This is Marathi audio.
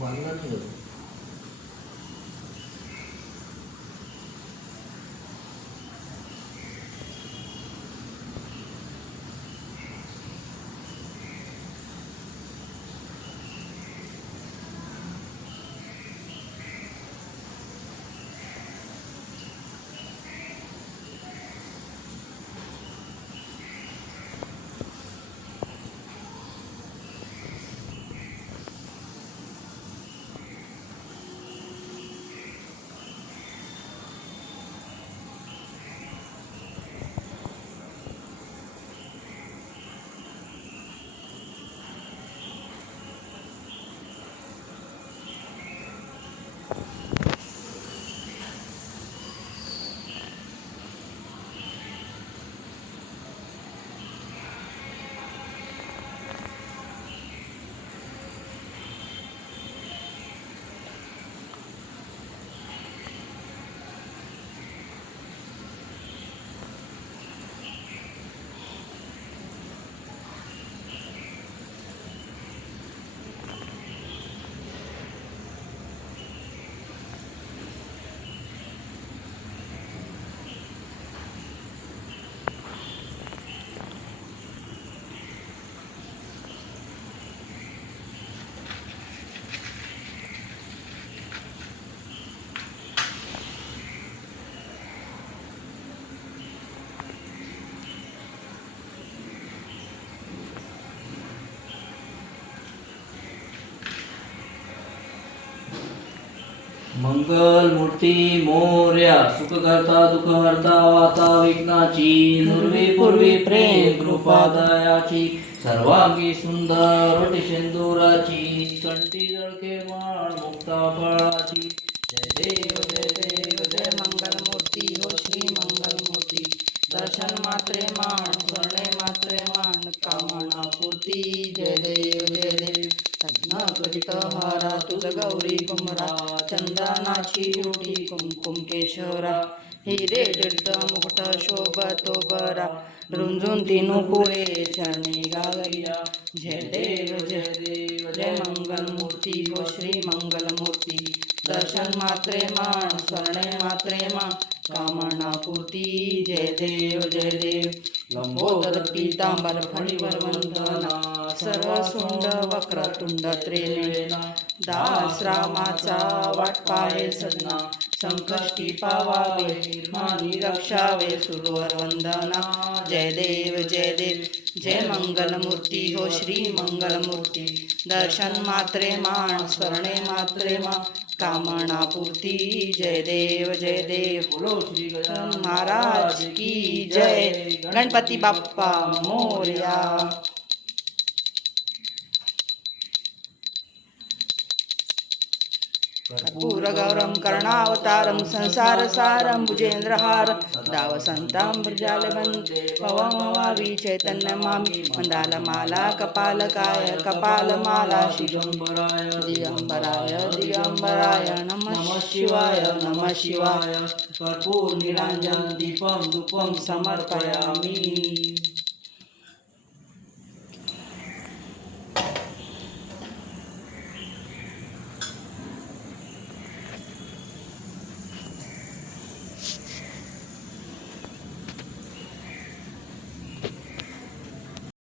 बांधला नाही का? मंगल मूर्ती मोर्या सुख करता दुःख हरता वाता विघ्नाची नुर्वी पूर्वी प्रेम कृपा दयाची सर्वांगी सुंदर वटी सिंदुराची कंठी जळके माळ मुक्ता फळाची जय देव जय मंगल मूर्ती हो श्री मंगल मूर्ती दर्शन मात्रे मान स्मरणे मात्रे मान कामना पूर्ती जय देव सज्ञा कृत हारा तुझ गौरी कुमरा चंदनाची ओटी कुमकुम केशरा हिरे जडित मुकुट शोभतो बरा रुंजून तीनू पुळे चरणी गागरिया जय देव जय मंगल मूर्ती हो श्री मंगल मूर्ती दर्शन मात्रे मान स्मरणे मात्रे मान कामना पूर्ती जय देव लंबोदर पीतांबर फणीवर वंदना सर्व सुंड वक्रतुंड त्रिनेना दास रामाचा वाट पाहे सजना संकष्टी पावावे निर्माणी रक्षावे सुरवर वंदना जय देव जय मंगल मूर्ती हो श्री मंगल मूर्ती दर्शन मात्रे मान स्मरणे मात्रे मान कामना पूर्ती जय देव बोलो श्री गजानन महाराज की जय गणपती बाप्पा मोरया। कर्पूरगौरं करुणावतारं संसारसारं भुजेन्द्रहारं सदा वसन्तं भुजलवन्दे पवनमवावि चैतन्यमामि मण्डलमाला कपालकाय कपालमाला दिगम्बराय नमः शिवाय कर्पूर निरञ्जन दीपं धूपं समर्पयामि।